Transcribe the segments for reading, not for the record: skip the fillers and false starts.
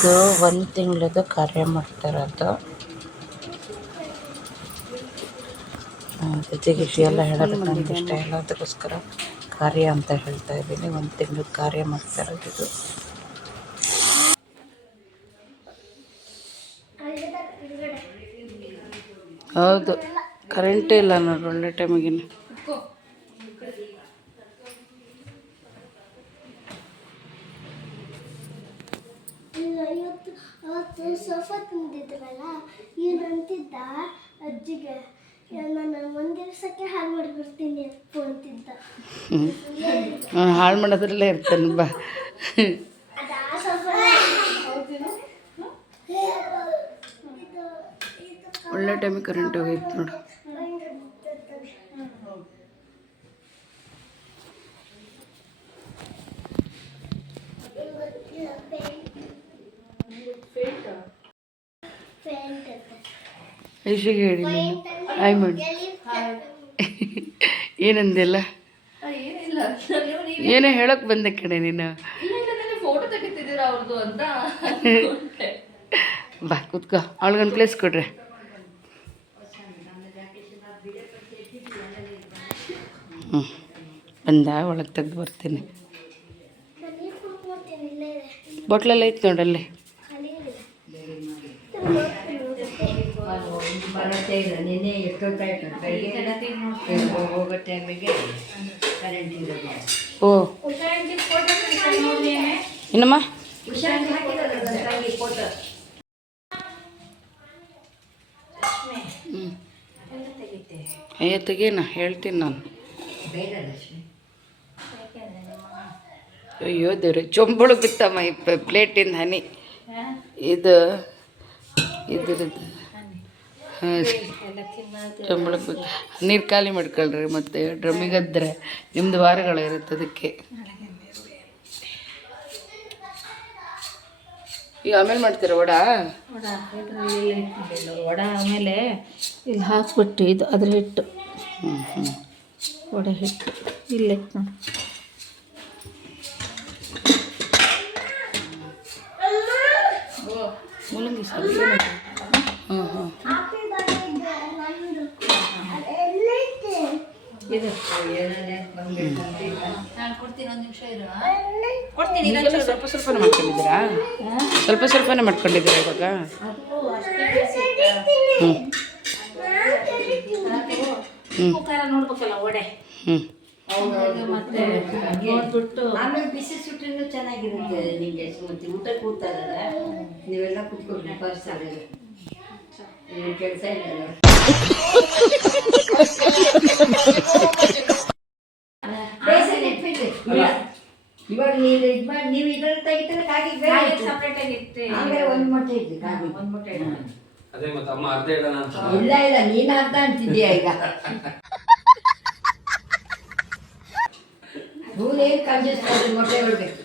ಇದು 1 ತಿಂಗಳದ್ದು ಕಾರ್ಯ ಮಾಡ್ತಾಯಿರೋದು. ಜೊತೆಗೆ ಎಲ್ಲ ಹೇಳೋದಕ್ಕೆ ನನಗೆ ಇಷ್ಟ ಇಲ್ಲ, ಅದಕ್ಕೋಸ್ಕರ ಕಾರ್ಯ ಅಂತ ಹೇಳ್ತಾ ಇದ್ದೀನಿ. 1 ತಿಂಗಳು ಕಾರ್ಯ ಮಾಡ್ತಾ ಇರೋದು ಇದು. ಹೌದು, ಕರೆಂಟೇ ಇಲ್ಲ ನೋಡಿ ಒಳ್ಳೆ ಟೈಮಿಗೆ. ಅವತ್ತು ಸೋಫಾ ತಂದಿದ್ರಲ್ಲ, ಇವ್ನು ಅಂತಿದ್ದ ಅಜ್ಜಿಗೆ ನಾನು ಒಂದು ದಿವಸಕ್ಕೆ ಹಾಳು ಮಾಡಿಬಿಡ್ತೀನಿ ಅಂತಿದ್ದ. ಹಾಳು ಮಾಡೋದ್ರಲ್ಲೇ ಇರ್ತಾನೆ ಬಾ. ಒಳ್ಳೆ ಟೈಮಿಗೆ ಕರೆಂಟ್ ಹೋಗೈತೆ ನೋಡು. ಐಶಿಗೆ ಹೇಳಿ ಹಾಯ್ ಮಾಡಿ. ಏನಂದೆಲ್ಲ ಏನೋ ಹೇಳಕ್ ಬಂದೆ ಕಡೆ ನೀನು. ಬಾ ಕೂತ್ಕೋ, ಅವಳಿಗೊಂದು ಪ್ಲೇಸ್ ಕೊಡ್ರಿ. ಬಂದ ಒಳಗೆ ತೆಗ್ದು ಬರ್ತೀನಿ. ಬಾಟ್ಲೆಲ್ಲ ಐತೆ ನೋಡಲ್ಲಿ. ಓ ಏನಮ್ಮ ತೆಗೀನ ಹೇಳ್ತೀನಿ ನಾನು. ಅಯ್ಯೋ ದೇವ್ರೆ, ಚೊಂಬಳು ಬಿತ್ತಮ್ಮ ಈ ಪ್ಲೇಟಿಂದ ಹನಿ. ಇದು ಇದ್ರದ್ದು ಹಾಂ, ಚೊಂಬಳು ಬಿತ್ತು. ನೀರು ಖಾಲಿ ಮಾಡ್ಕೊಳ್ರಿ, ಮತ್ತು ಡ್ರಮ್ಮಿಗದ್ರೆ ನಿಮ್ಮದು ವಾರಗಳು ಇರುತ್ತೆ ಅದಕ್ಕೆ. ಈಗ ಆಮೇಲೆ ಮಾಡ್ತೀರಾ ವಡ? ವಡ ಆಮೇಲೆ ಇಲ್ಲಿ ಹಾಕ್ಬಿಟ್ಟು ಇದು ಅದ್ರ ಹಿಟ್ಟು. ವಡೆ ಹಿಟ್ಟು ಇಲ್ಲೇ ನೋಡಿ. ಮೂಲಂಗಿ ಸಾರು. ಇದು ಸ್ವಲ್ಪ ಸ್ವಲ್ಪನೇ ಮಾಡ್ಕೊಂಡಿದ್ದೀರಾ? ಸ್ವಲ್ಪ ಸ್ವಲ್ಪನೇ ಮಾಡ್ಕೊಂಡಿದ್ದೀರಾ ಇವಾಗ? ನೋಡ್ಬೇಕಲ್ಲ ವಡೆ. ಮತ್ತೆ ನೋಡ್ಬಿಟ್ಟು ಆಮೇಲೆ ಬಿಸಿ ಸುಟ್ಟೂ ಚೆನ್ನಾಗಿರುತ್ತೆ. ನಿಮಗೆ ಮತ್ತೆ ಊಟ ಕೂತಾರಲ್ಲ, ನೀವೆಲ್ಲ ಕೂತ್ಕೊಂಡು ಬರ್ತಾರೆ, ಕೆಲಸ ಇಲ್ಲ. ಇವಾಗ ನೀವು ಇದು ಮಾಡಿ, ನೀವು ಇದ್ರಲ್ಲಿ ತೆಗಿತಾರೆ ಕಾಗಿ ಸಪ್ರೇಟ್ ಆಗಿ ಇಟ್ಟು ಆಮೇಲೆ ಒಂದು ಮೊಟ್ಟೆ ಇಟ್ಟು ಕಾಗಿ ಒಂದು ಮೊಟ್ಟೆ ಅದೇ ಮತ್ತೆ ಅಮ್ಮ ಅರ್ಧ ಇಡೋಣ ಅಂತ. ಇಲ್ಲ ಇಲ್ಲ, ನೀನು ಅರ್ಧ ಅಂತಿದ್ದೀಯ ಈಗ. ಏನು ಕಂಜೆಸ್ಟ್ ಮೊಟ್ಟೆ ಹೊಡ್ಬೇಕು.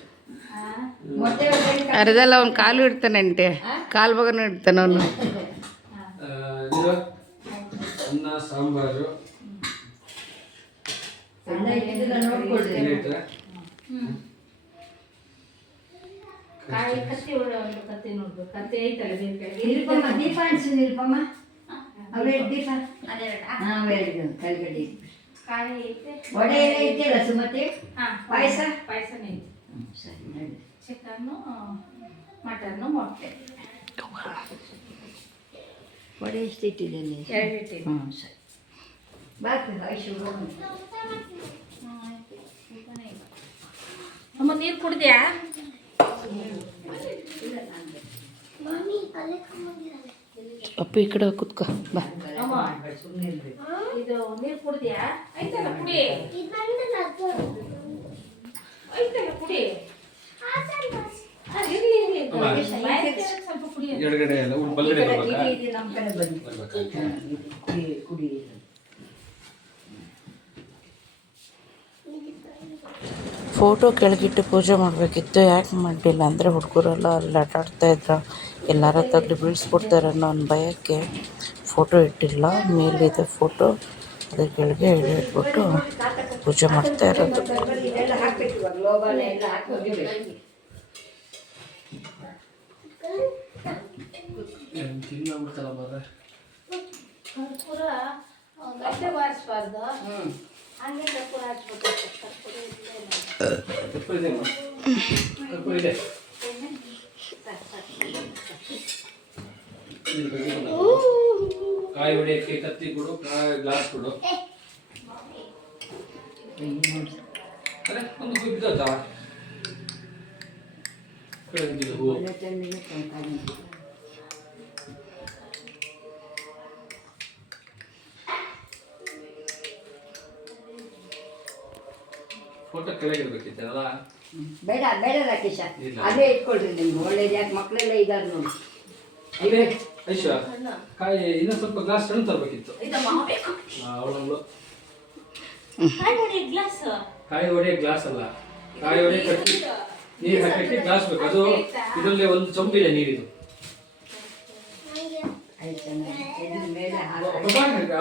ಮೊಟ್ಟೆ ಹೊಡ್ಬೇಕು. ಅರ್ಧಲ್ಲ ಅವ್ನು ಕಾಲು ಇಡ್ತಾನೆ ಅಂಟೆ, ಕಾಲು ಭಾಗನೂ ಇಡ್ತಾನೆ ಅವನು. ಅನ್ನ ಸಾಂಬಾರು ಅನ್ನ ಇಟ್ಟಿದ್ದನ್ನ ನೋಡ್ಕೊಳ್ರಿ. ಕಾಯಿ ಕತ್ತಿ ಒಂದು ಕತ್ತಿ ನೋಡ್ಬೇಕು. ಕತ್ತಿ ಐತಲ್ಲ ನಿಲ್ಪಮ್ಮ, ದೀಪ ಅನ್ಸು ನಿಲ್ಪಮ್ಮ. ಅವೇ ದೀಪ. ಹಾಂ, ವೆರಿ ಗುಡ್. ಕಲ್ಗಡಿ ಕಾಯಿ ಐತೆ, ವಡೆ ಎಲ್ಲ ಇಟ್ಟಿಲ್ಲ ಸುಮತಿ. ಪಾಯಸ ಪಾಯಸನೇ ಐತೆ. ಸರಿ ನೋಡಿ. ಚಿಕನ್ನು, ಮಟನ್ನು, ಮೊಟ್ಟೆ. ವಡೆ ಎಷ್ಟು ಇಟ್ಟಿದ್ದೇನೆ? 2 ಇಟ್ಟಿದೆ. ಹ್ಞೂ ಸರಿ. ಬಾಕಿ ಐಶು ಅಮ್ಮ ನೀರು ಕುಡ್ದ್ಯಾ? ಅಪ್ಪು ಈ ಕಡೆ ಕೂತ್ಕೋ ಬಾ. ಅಮ್ಮ ಇದು ನೀರು ಕುಡ್ದ್ಯಾ? ಐತಲ್ಲ ಕುಡಿ, ಐತಲ್ಲ ಕುಡಿ. ಇರ್ಲಿ ಇರ್ಲಿ, ಸ್ವಲ್ಪ ಕುಡಿ. ಎಡಗಡೆ ಎಲ್ಲ ಬಲ್ಗಡೆ ಬರ್ಬೇಕಾ? ನಮ್ಮ ಕಡೆ ಬನ್ನಿ. ಕುಡಿ. ಫೋಟೋ ಕೆಳಗಿಟ್ಟು ಪೂಜೆ ಮಾಡಬೇಕಿತ್ತು, ಯಾಕೆ ಮಾಡಲಿಲ್ಲ ಅಂದರೆ ಹುಡುಗರೆಲ್ಲ ಅಲ್ಲಿ ಆಟಾಡ್ತಾಯಿದ್ರು, ಎಲ್ಲಾರ ತಗಲಿ ಬೀಳಿಸ್ಬಿಡ್ತಾರೆ ಅನ್ನೋ ಒಂದು ಭಯಕ್ಕೆ ಫೋಟೋ ಇಟ್ಟಿಲ್ಲ. ಮೇಲಿದೆ ಫೋಟೋ, ಅದ್ರ ಕೆಳಗೆ ಇಟ್ಬಿಟ್ಟು ಪೂಜೆ ಮಾಡ್ತಾ ಇರೋದು. ತಿನ್ನಬಿಡ್ತಲ್ಲ ಮಾರ್ರೆ. ಕರ್ಪೂರ ಗಡ್ಡೆ ಬಾರಿಸ್ಬಾರ್ದು, ಹ್ಞೂ ಹಂಗೆ ಕರ್ಪೂರ ಹಚ್ಬೇಕು. ಕರ್ಪೂರ ಇಲ್ಲೇ ಇಲ್ಲ. ಕರ್ಪೂರ ಇದೆ ಅಮ್ಮ. ಕರ್ಪೂರ ಇದೆ. ಇಲ್ಲಿ ತೆಗೆದು ಕಾಯಿ ಹೊಡೆಯಕ್ಕೆ ಕತ್ತಿ ಕೊಡು, ಗ್ಲಾಸ್ ಕೊಡು. ಅರೆ ಒಂದು ಹೂ ಬಿದ್ದೋಯ್ತಾ? ಕಡೆ ಬಿದ್ದಿದ್ದು ಹೂ. ಒಳ್ಳೆ ಚೆಂದಿಗೆ ತಂತಾನೆ. ಫೋಟೋ ಕೆಳಗಿರ್ಬೇಕಿತ್ತಲ್ಲ. ಬೇಡ ಬೇಡ ರಾಕೇಶ, ಇಲ್ಲ. ಅದೇ ಇಟ್ಕೊಳ್ರಿ ನಿಮ್ಗೆ ಒಳ್ಳೇದು. ಯಾಕೆ ಮಕ್ಕಳೆಲ್ಲ ಇದ್ದಾರೆ ನೋಡಿ. ಅದೇ ಐಶ್ವ ಕಾಯಿ ಇನ್ನೂ ಸ್ವಲ್ಪ ಗ್ಲಾಸ್ ಹಣ್ಣು ತರಬೇಕಿತ್ತು. ಅವಳವಳು ಕಾಯಿ ಹೊಡೆಯ ಗ್ಲಾಸ್ ಅಲ್ಲ, ಕಾಯಿ ಹೊಡೆಯ ಕಟ್ಟಿ ನೀರು ಹಾಕಿ ಗ್ಲಾಸ್ ಬೇಕು. ಅದು ಇದರಲ್ಲಿ ಒಂದು ಚೊಂಬಿದೆ ನೀರಿದು. ಆಯ್ತು ಇದ್ರ ಮೇಲೆ ಹಾಲು.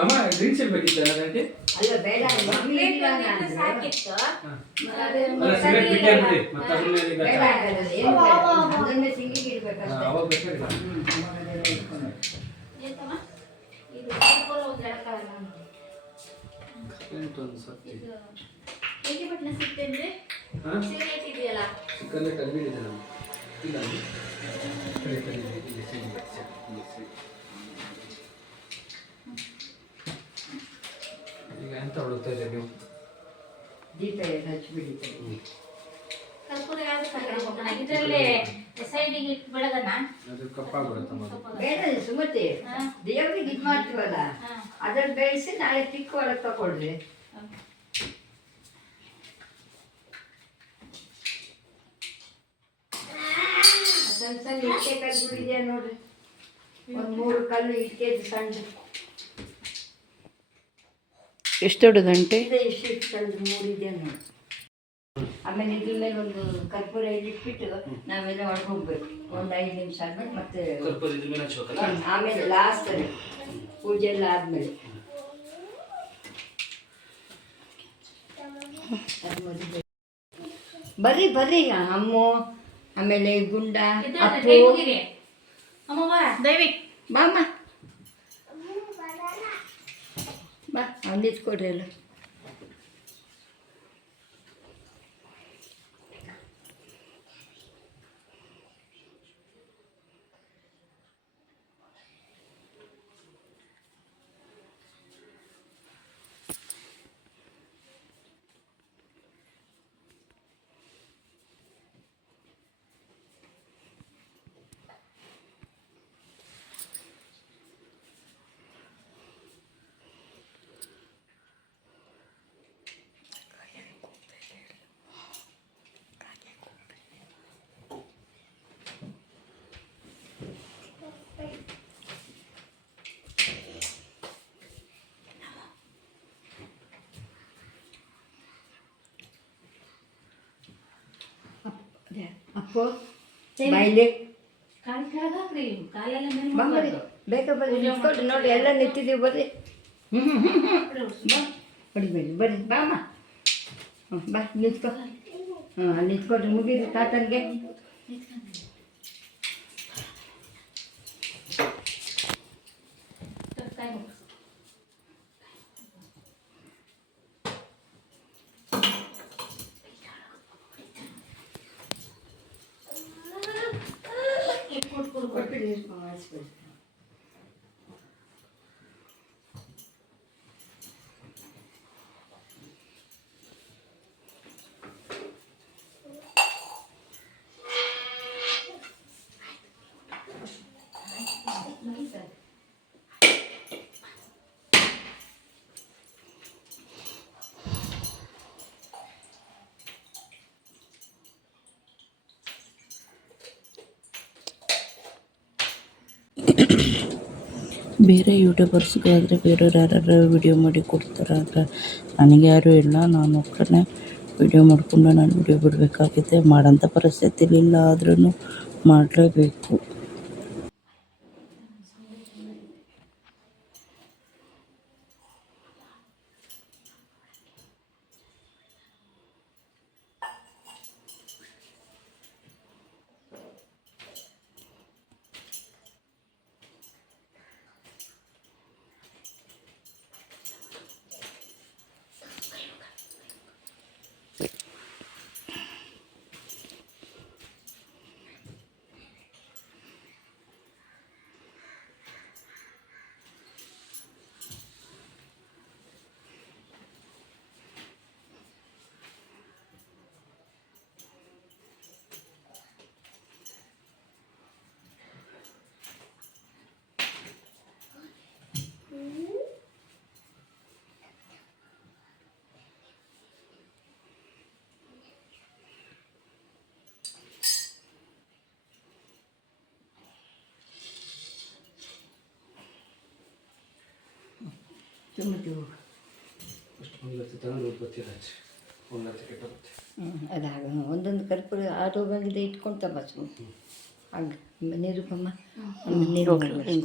ಅಮ್ಮ ಡ್ರಿಂಕ್ಸ್ ಇರ್ಬೇಕಿತ್ತು ನನಗೆ. ಅಲ್ಲ ಬೇಡ ಮಮ್ಮಿ ಇಲ್ಲ ಅಂದ್ರೆ ಅಲ್ಲ ಸಿಗರೇಟ್ ಬಿಟ್ಟೇ ಬಿಡಿ ಮತ್ತೆ ಅದ್ರ ಮೇಲೆ ಈಗ ಬೇಡ ಆಗಲ್ಲ, ಏನು ಬೇಡ. ಅದನ್ನೇ ಸಿಂಗಿಗೆ ಇಡ್ಬೇಕಷ್ಟೇ. ಅವಾಗ ಬೇಕಾಗಿಲ್ಲ. ಅವಾಗದೆಲ್ಲ ಇಟ್ಕೊಂಡು. ಇದು ಕರ್ಪೂರ ಒಂದು ಎಳಕಾಗಲ್ಲ. ಒಂದು ಸತಿ ಹೇಗೆ ಬಟ್ನ ಸಿಗ್ತೇನೆ ಸಿಗರೇಟ್ ಇದೆಯಲ್ಲ, ಸಿಕ್ಕಲ್ಲೇ ತಂದಿದೆ ನಾನು. ಇಲ್ಲ ಅಲ್ಲಿ. ಕಡೆ ಕಡೆ ಇಲ್ಲಿ ಸಿಗರೇಟ್ ಈಗ ಎಂತ ಹೊಡುತ್ತಾ ಇದೆ ನೀವು? ದೀಪ ಎಲ್ಲ ಹಚ್ಚಿಬಿಡಿ. ಕರ್ಪೂರ ಯಾವ್ದು ತಗೊಂಡು ಇದರಲ್ಲೇ ಸೈಡಿಗೆ ಇಟ್ಟು ಬೆಳಗನ. ಅದು ಕಪ್ಪಾಗ್ಬಿಡುತ್ತಮ್ಮ ಅದು. ಬೇಡ ಸುಮತಿ, ದೇವ್ರಿಗೆ ಇದು ಮಾಡ್ತೀವಲ್ಲ ಅದ್ರಲ್ಲಿ ಬೇಯಿಸಿ ನಾಳೆ ತಿಕ್ಕ ಒಳಗೆ ತಗೊಳ್ರಿ. ಸಣ್ಣ ಸಣ್ಣ ಇಟ್ಕೆ ಕಲ್ಲು ಇದೆಯಾ ನೋಡ್ರಿ, ಒಂದು 3 ಕಲ್ಲು ಇಟ್ಕೆ ಸಣ್ಣ. ಎಷ್ಟು ದೊಡ್ಡದಂಟೆ? ಇದೆ ಇಷ್ಟು ಕಲ್ಲು 3 ಇದೆಯಾ ನೋಡಿ. ಆಮೇಲೆ ಇದ್ರ ಮೇಲೆ ಒಂದು ಕರ್ಪೂರ ಇಟ್ಬಿಟ್ಟು ನಾವೆಲ್ಲ ಒಳಗೆ ಹೋಗ್ಬೇಕು. ಒಂದು 5 ನಿಮಿಷ ಆದ್ಮೇಲೆ ಮತ್ತೆ ಕರ್ಪೂರ ಇದ್ರ ಮೇಲೆ ಹಚ್ಬೇಕಲ್ಲ. ಆಮೇಲೆ ಲಾಸ್ಟ್ ಅಲ್ಲಿ ಪೂಜೆ ಎಲ್ಲ ಆದ್ಮೇಲೆ ಬರ್ರಿ ಬರ್ರಿ ಅಮ್ಮು, ಆಮೇಲೆ ಗುಂಡ ಅಪ್ಪು ಅಮ್ಮವ್ವ ದಯವಿಟ್ಟು ಬಾಮ್ಮ ಬಾ ಅಂದಿಟ್ಕೊಡ್ರಿ ಎಲ್ಲ. ಅಪ್ಪು ಬಾಯ್ಲಿ ಕಾಲು ಕೆಳಗಾಕ್ರಿ, ಕಾಲೆಲ್ಲ ಮೇಲೆ ಬರ್ರಿ ಬೇಗ ಬರ್ರಿ ನಿಂತ್ಕೊಳ್ರಿ. ನೋಡಿ ಎಲ್ಲ ನಿಂತಿದ್ದೀವಿ ಬರ್ರಿ. ಬಾ ಹೊಡಿಬೇಡಿ ಬರ್ರಿ ಬಾಮ್ಮ. ಬಾ ನಿಂತ್ಕೊ. ಅಲ್ಲಿ ನಿಂತ್ಕೊಳ್ರಿ ಮುಗಿದು ತಾತನಿಗೆ. ಕೈ ಮುಗ್ಸು. ಕೊಟ್ಬಿಡಿ ಮಾಡಿಸ್ಬಿಡಿ. ಬೇರೆ ಯೂಟ್ಯೂಬರ್ಸ್ಗಾದರೆ ಬೇರೆಯವ್ರು ಯಾರು ವಿಡಿಯೋ ಮಾಡಿ ಕೊಡ್ತಾರೆ. ನನಗೆ ಯಾರೂ ಇಲ್ಲ, ನಾನು ಒಬ್ಬನೇ ವಿಡಿಯೋ ಮಾಡಿಕೊಂಡು ನಾನು ವಿಡಿಯೋ ಬಿಡಬೇಕಾಗಿದೆ. ಮಾಡೋಂಥ ಪರಿಸ್ಥಿತಿಲಿ ಇಲ್ಲ, ಆದ್ರೂ ಮಾಡಲೇಬೇಕು. ಸುಮ್ಮನೆ ಹೋಗು. ಅಷ್ಟು ಮಂಗಳಾರತಿ ತಗೊಂಡು ಬರ್ತೀರ ಮಂಗಳಾರತಿ ಕೆಟ್ಟೋಗುತ್ತೆ. ಅದಾಗ ಒಂದೊಂದು ಕರ್ಪೂರ ಆಟೋ ಬಂದಿದೆ ಇಟ್ಕೊಳ್ತಾ ಬಸ್ ಹಂಗೆ ನಿರೂಪಮ್ಮ ನೀರು ಹೋಗ್ರಿ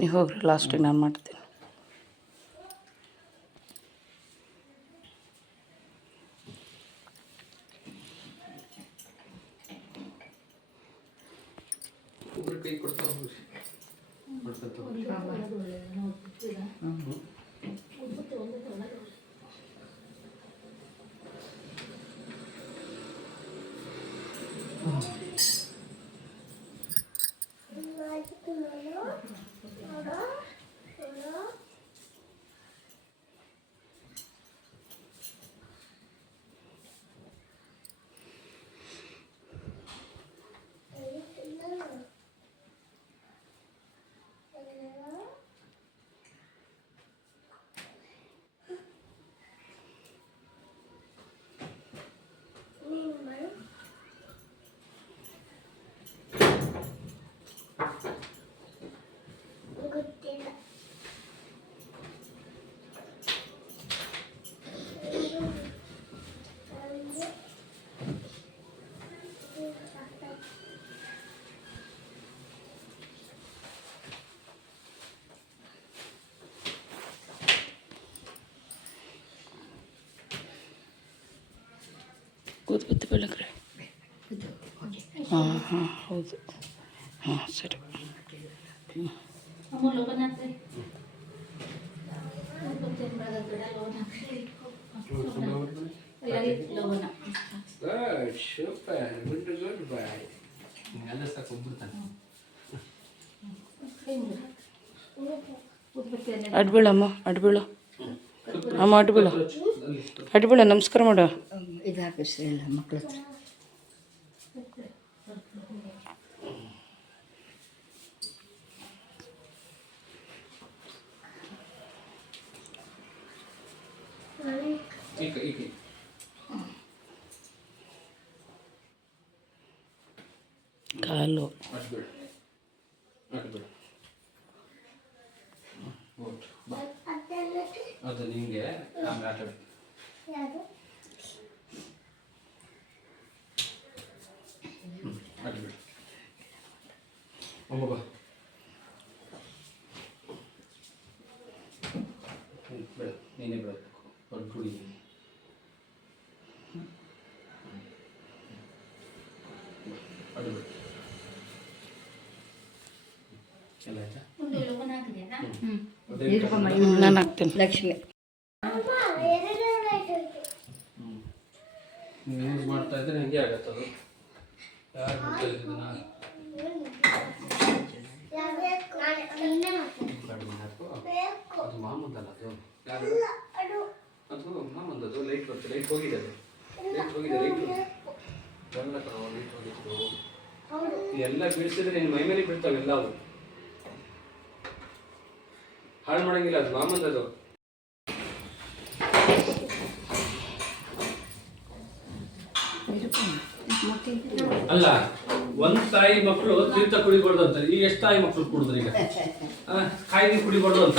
ನೀವು ಹೋಗ್ರಿ ಲಾಸ್ಟಿಗೆ ನಾನು ಮಾಡ್ತೀನಿ. ಒಬ್ರು ಕೈ ಕೊಡ್ತಾ ಹೋಗ್ರಿ ಮಾಡ್ಕೊಂತ ಹೋಗ್ರಿ. ಗೊತ್ತಿಲ್ಲ. ಕೂತ್ಬಿತ್ತು ಬೆಳಗ್ರೆ. ಹಾಂ ಹಾಂ ಹೌದು ಹಾಂ ಸರಿ. ಅಮ್ಮ ಲೋಬನ್ ಹಾಕ್ರಿ. ಲೋಬನ ಸೂಪರ್ ಗುಡ್ ಬಾಯ್. ಎಲ್ಲ ಸಾಕು ಹೋಗ್ಬಿಡ್ತಾನೆ. ಅಡ್ಬೀಳಮ್ಮ ಅಡ್ಬೀಳು ಅಮ್ಮ ಅಡ್ಬೀಳು ಅಡ್ಬೀಳು ನಮಸ್ಕಾರ ಮಾಡು. ಇದು ಹಾಕಿಸ್ರಿ ಎಲ್ಲ ಮಕ್ಳ ಹತ್ರ. ಈಗ ಕಾಲು ಅಡ್ಬೇಡ ಅಡ್ಬೇಡ. ಅದು ನಿಮಗೆ ಆಮೇಲೆ ಆಟ ಆಡಿ. ಅಡ್ಬೇಡ ಅಮ್ಮ ಬಾ. ಬೇಡ ನೀನೇ ಬಿಡಬೇಕು ಹೊರಟುಡಿ. ಅಡ್ಬೇಡ ಎಲ್ಲ ಆಯ್ತಾ? ಲೋಬನ ಹಾಕಿದ್ಯಾ? ನಿರೂಪಮ್ಮ ನಾನು ಹಾಕ್ತೀನಿ. ಲಕ್ಷ್ಮಿ ಯೂಸ್ ಮಾಡ್ತಾ ಇದ್ರೆ ಹಂಗೆ ಆಗತ್ತದು. ಯಾರು ಮಾಡ್ತಾ ಇದ್ದಿದ್ದು ನಾನು ಕಡಿಮೆ ಹಾಕು. ಅದು ಮಾಮೂದಲ್ಲ ಅದು. ಯಾರು ಅದು ಮಾಮೂದದು. ಲೈಟ್ ಬರ್ತದೆ. ಲೈಟ್ ಹೋಗಿದೆ ಅದು. ಲೈಟ್ ಹೋಗಿದೆ. ಲೈಟ್ ಎಲ್ಲ ಕಡೆ ಲೈಟ್ ಹೋಗಿತ್ತು. ಎಲ್ಲ ಬೀಳಿಸಿದ್ರೆ ನಿನ್ನ ಮೈ ಮೇಲೆ ಬೀಳ್ತಾವೆ ಎಲ್ಲ. ಅವು ಹಾಳು ಮಾಡಂಗಿಲ್ಲ. ಅದು ಮಾಮೂದದು. ಅಲ್ಲ ಒಂದ್ ತಾಯಿ ಮಕ್ಕಳು ತೀರ್ಥ ಕುಡಿಬಾರ್ದು ಅಂತ. ಈಗ ಎಷ್ಟು ತಾಯಿ ಮಕ್ಕಳು ಕುಡಿದ್ರು ಈಗ? ಕಾಯಿ ನೀರು ಕುಡಿಬಾರ್ದು ಅಂತ.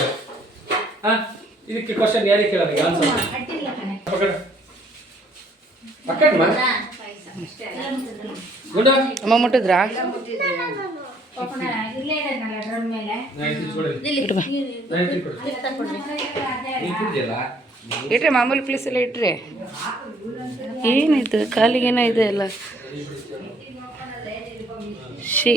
ಇದಕ್ಕೆ ಕ್ವಶನ್ ಯಾರಿಗೆ ಕೇಳೋದು? ಈಗ ಆನ್ಸರ್ ಗುಡ್. ಅಮ್ಮ ಮುಟ್ಟಿದ್ರಾ? ಇಲ್ಲೇ ಇದೆ ಡ್ರಮ್ ಮೇಲೆ. ಇಟ್ರೆ ಮಾಮೂಲಿ ಪ್ಲೇಸೆಲ್ಲ ಇಟ್ರೆ ಏನಿದು ಕಾಲಿಗೇನ ಇದೆ ಅಲ್ಲ. ಶಿ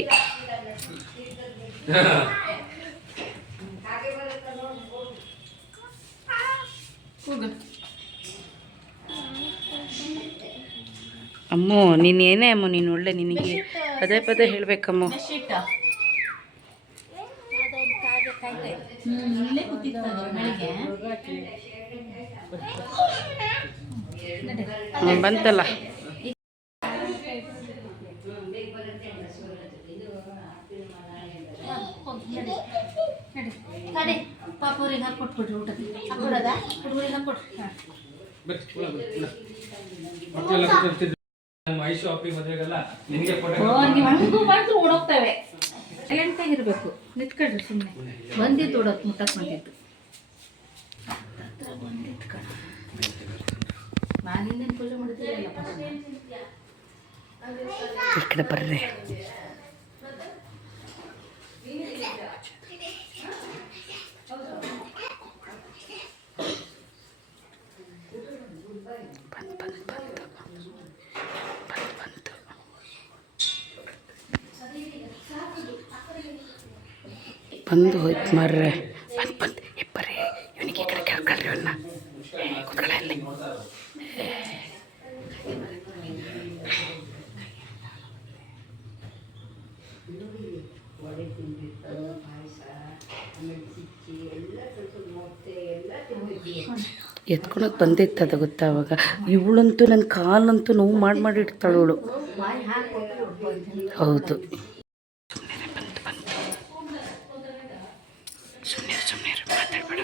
ಅಮ್ಮು ನೀನು ಏನೇ ಅಮ್ಮ, ನೀನು ಒಳ್ಳೆ, ನಿನಗೆ ಪದೇ ಪದೇ ಹೇಳ್ಬೇಕಮ್ಮ. ಇಲ್ಲೇ ಕೂತಿತ್ತು ಬೆಳಿಗ್ಗೆ. ಬಂತಲ್ಲ. ನಡಿ ಪಾಪವ್ರಿಗೆ ಹಾಕ್ಕೊಟ್ಬಿಟ್ರಿ ಊಟ ಹಾಕೊಡೋದ ಹುಡುಗರಿಗೆ ಹಾಕ್ಕೊಟ್ರಿ. ಹಂಗೂ ಬಂದು ಓಡೋಗ್ತವೆ. ಸೈಲೆಂಟಾಗಿರ್ಬೇಕು. ನಿಂತ್ಕೊಳ್ರಿ ಸುಮ್ಮನೆ. ಬಂದಿತ್ತು ಓಡೋಕ್ ಮುಟ್ಟಕ್ಕೆ ಬಂದಿತ್ತು. ಬಂದಿತ್ತು ಕಣ. ನಾನು ಹಿಂದಿನ ಪೂಜೆ ಮಾಡಿದ್ದೀರಲ್ಲಪ್ಪ. ಈ ಕಡೆ ಬರ್ರಿ. ಬಂದು ಹೋಯ್ತು ಮಾರ್ರೆ. ಬಂದು ಇಬ್ಬರೇ ಇವನಿಗೆ ಈ ಕಡೆ ಕೇಳ್ಕೊಳ್ರಿ ಅವನ್ನ ಕೂತ್ಕೊಳ್ಳ ಅಲ್ಲಿ. ವಡೆ ತಿಂದಿತ್ತು, ಪಾಯಸ, ಆಮೇಲೆ ಚಿಕ್ಕಿ ಎಲ್ಲ ಸ್ವಲ್ಪ ಮೊಟ್ಟೆ ಎಲ್ಲ ತಿಂದಿದ್ವಿ. ಎತ್ಕೊಳಕ್ಕೆ ಬಂದಿತ್ತದ ಗೊತ್ತಾ ಅವಾಗ. ಇವಳಂತೂ ನನ್ನ ಕಾಲಂತೂ ನೋವು ಮಾಡಿ ಇಡ್ತಾಳು ಇವಳು. ಬಾಯಿ ಹಾಕಿ ಹೌದು. ಸುಮ್ಮನೆ ಮಾತಾಡ್ಬೇಡ.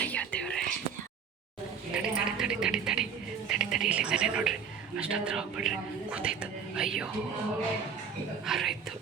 ಅಯ್ಯೋ ದೇವ್ರೆ, ತಡಿ ಇಲ್ಲಿಂದಾನೆ ನೋಡ್ರಿ. ಅಷ್ಟು ಹತ್ರ ಹೋಗ್ಬಿಡ್ರಿ. ಕೂತಾಯ್ತು. ಅಯ್ಯೋ ಹಾರಾಯ್ತು.